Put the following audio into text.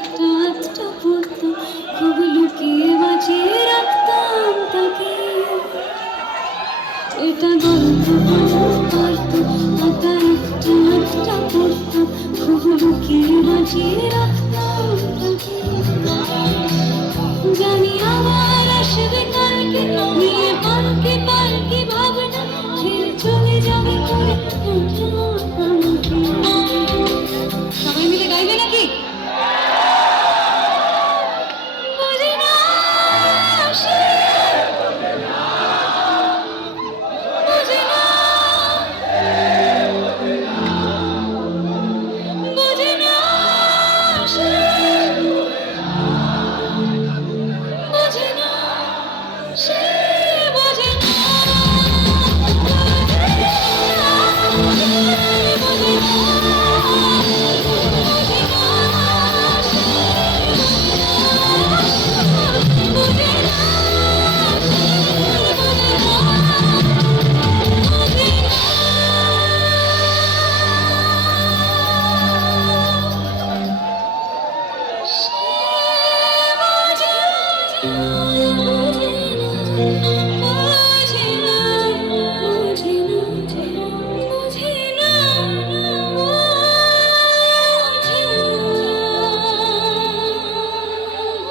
একটা একটা পড়তাম, খুব লুকিয়ে বাঁচিয়ে রাখতাম তাকে। এটা গল্প পারত, পাতা একটা একটা পড়তাম, খুব লুকিয়ে বাঁচিয়ে রাখতাম তাকে। জানি আবার আসবে কালকে, নিয়ে পালকে পালকে ভাবনা, ছেড়ে চলে যাবে করে আমাকে। সবাই মিলে গাইবে নাকি? বোঝে না সে, বোঝে না সে, বোঝে না সে, বোঝে না সে, বোঝে না, বোঝে না।